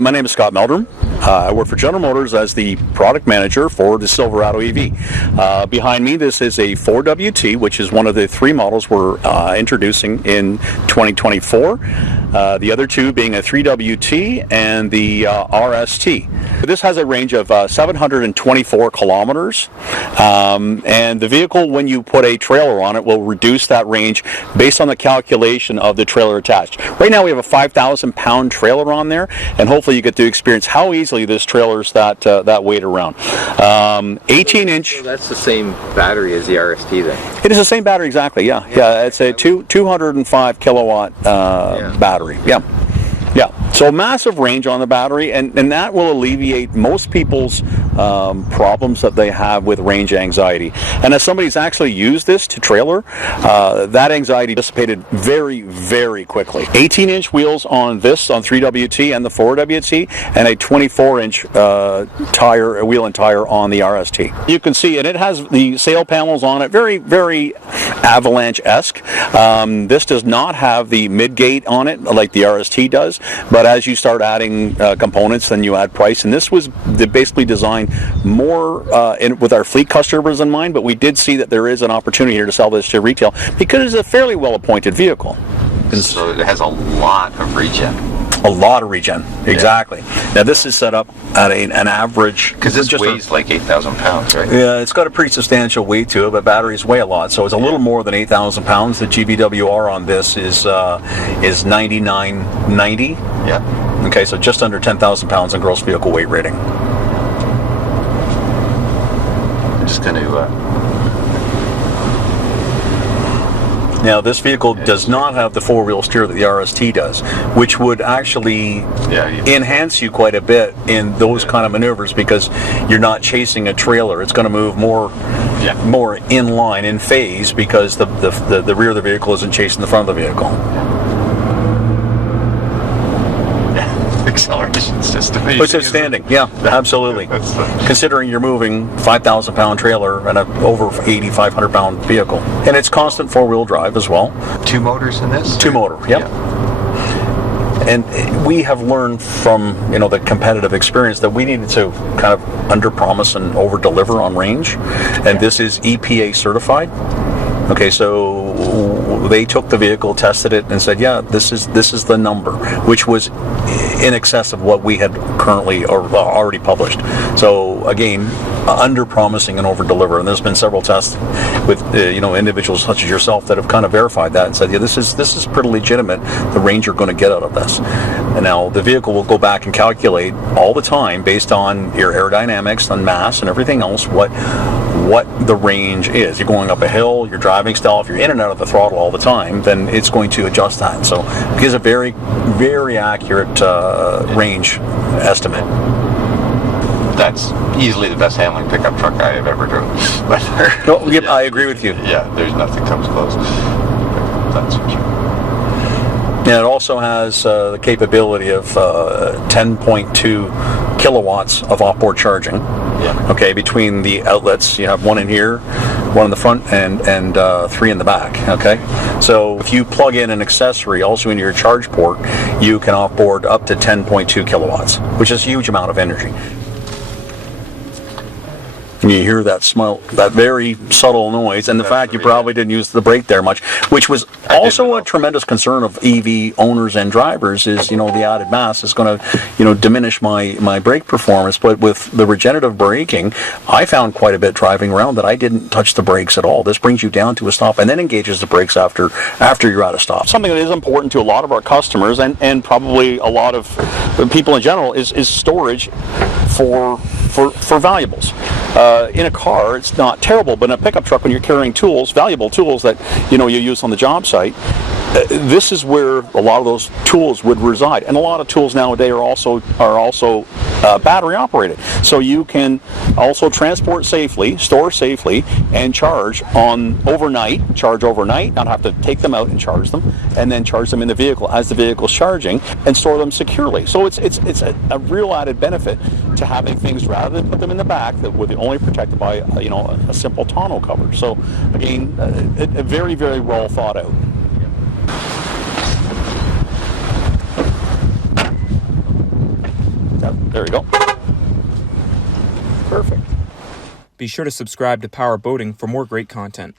My name is Scott Meldrum. I work for General Motors as the product manager for the Silverado EV. Behind me, this is a 4WT, which is one of the three models we're introducing in 2024. The other two being a 3WT and the RST. This has a range of 724 kilometers, and the vehicle, when you put a trailer on it, will reduce that range based on the calculation of the trailer attached. Right now we have a 5,000 pound trailer on there, and hopefully you get to experience how easily this trailer's that weight around. 18-inch. So that's the same battery as the RST then? It is the same battery, exactly, yeah. It's a 205 kilowatt battery, yeah. So massive range on the battery, and that will alleviate most people's problems that they have with range anxiety. And as somebody's actually used this to trailer, that anxiety dissipated very, very quickly. 18-inch wheels on this, on 3WT and the 4WT, and a 24-inch wheel and tire on the RST. You can see, and it has the sail panels on it, very, very Avalanche-esque. This does not have the mid-gate on it like the RST does, but as you start adding components, then you add price. And this was basically designed more with our fleet customers in mind, but we did see that there is an opportunity here to sell this to retail because it's a fairly well-appointed vehicle. So it has a lot of regen. A lot of regen, exactly. Now this is set up at an average... Because this weighs like 8,000 pounds, right? Yeah, it's got a pretty substantial weight to it, but batteries weigh a lot, so it's a little more than 8,000 pounds. The GVWR on this is 9990. Yeah. Okay, so just under 10,000 pounds in gross vehicle weight rating. I'm just going to... Now, this vehicle does not have the four-wheel steer that the RST does, which would actually enhance you quite a bit in those kind of maneuvers because you're not chasing a trailer. It's going to move more in line, in phase, because the rear of the vehicle isn't chasing the front of the vehicle. Acceleration's just amazing. It's outstanding, yeah, absolutely. Considering you're moving 5,000 pound trailer and a over 8,500 pound vehicle. And it's constant four-wheel drive as well. Two motors in this? Two motor, yep. And we have learned from the competitive experience that we needed to kind of under-promise and over-deliver on range. And this is EPA certified. Okay, so they took the vehicle, tested it, and said, yeah, this is the number, which was in excess of what we had currently or already published. So again, under-promising and over-deliver. And there's been several tests with individuals such as yourself that have kind of verified that and said, yeah, this is pretty legitimate, the range you're going to get out of this. And now the vehicle will go back and calculate all the time based on your aerodynamics and mass and everything else what the range is. You're going up a hill, your driving style, if you're in and out of the throttle all the time, then it's going to adjust that. So it gives a very, very accurate range estimate. That's easily the best handling pickup truck I have ever driven. I agree with you. Yeah, there's nothing comes close. That's for sure. And it also has the capability of 10.2 kilowatts of offboard charging. Yeah. Okay, between the outlets, you have one in here, one in the front, and three in the back. Okay, so if you plug in an accessory also into your charge port, you can offboard up to 10.2 kilowatts, which is a huge amount of energy. And you hear that very subtle noise, and the fact you probably didn't use the brake there much, which was also a tremendous concern of EV owners and drivers. Is the added mass is going to diminish my brake performance. But with the regenerative braking, I found quite a bit driving around that I didn't touch the brakes at all. This brings you down to a stop and then engages the brakes after you're at a stop. Something that is important to a lot of our customers and probably a lot of people in general is storage for valuables. In a car, it's not terrible, but in a pickup truck, when you're carrying tools, valuable tools that you use on the job site, this is where a lot of those tools would reside. And a lot of tools nowadays are also battery operated, so you can also transport safely, store safely, and charge overnight, not have to take them out and charge them, and then charge them in the vehicle as the vehicle's charging, and store them securely. So it's a real added benefit to having things, rather than put them in the back that would be only protected by a simple tonneau cover. So again, very, very well thought out. There we go. Perfect. Be sure to subscribe to Power Boating for more great content.